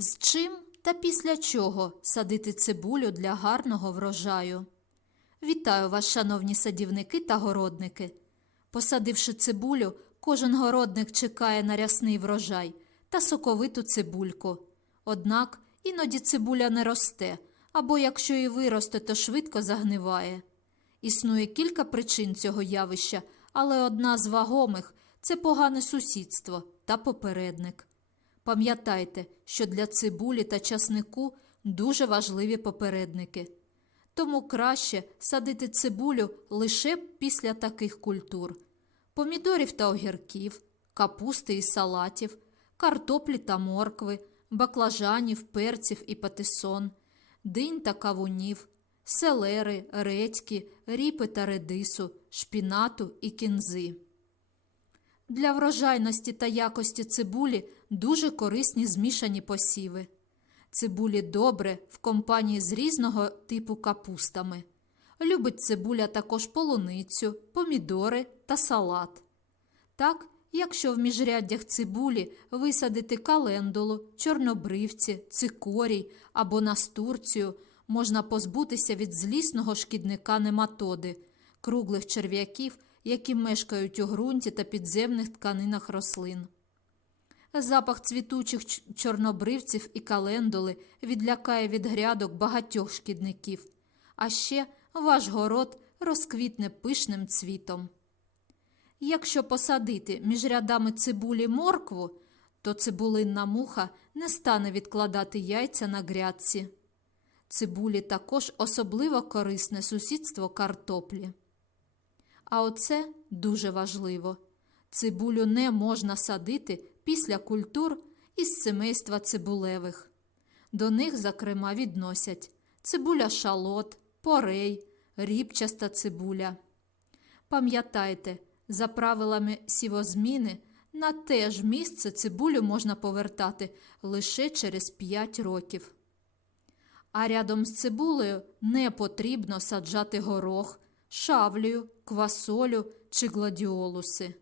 З чим та після чого садити цибулю для гарного врожаю? Вітаю вас, шановні садівники та городники. Посадивши цибулю, кожен городник чекає на рясний врожай та соковиту цибульку. Однак іноді цибуля не росте, або якщо і виросте, то швидко загниває. Існує кілька причин цього явища, але одна з вагомих це погане сусідство та попередник. Пам'ятайте, що для цибулі та часнику дуже важливі попередники. Тому краще садити цибулю лише після таких культур: помідорів та огірків, капусти і салатів, картоплі та моркви, баклажанів, перців і патисон, динь та кавунів, селери, редьки, ріпи та редису, шпінату і кінзи. Для врожайності та якості цибулі дуже корисні змішані посіви. Цибулі добре в компанії з різного типу капустами. Любить цибуля також полуницю, помідори та салат. Так, якщо в міжряддях цибулі висадити календулу, чорнобривці, цикорій або настурцію, можна позбутися від злісного шкідника нематоди, круглих черв'яків, які мешкають у ґрунті та підземних тканинах рослин. Запах цвітучих чорнобривців і календули відлякає від грядок багатьох шкідників, а ще ваш город розквітне пишним цвітом. Якщо посадити між рядами цибулі моркву, то цибулинна муха не стане відкладати яйця на грядці. Цибулі також особливо корисне сусідство картоплі. А оце дуже важливо. Цибулю не можна садити після культур із семейства цибулевих. До них, зокрема, відносять цибуля шалот, порей, рібчаста цибуля. Пам'ятайте, за правилами сівозміни на те ж місце цибулю можна повертати лише через 5 років. А рядом з цибулею не потрібно саджати горох, шавлію, квасолю чи гладіолуси.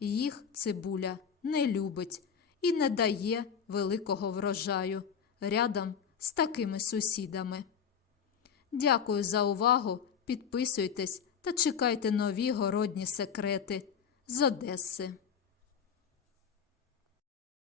Їх цибуля не любить і не дає великого врожаю рядом з такими сусідами. Дякую за увагу. Підписуйтесь та чекайте нові городні секрети з Одеси.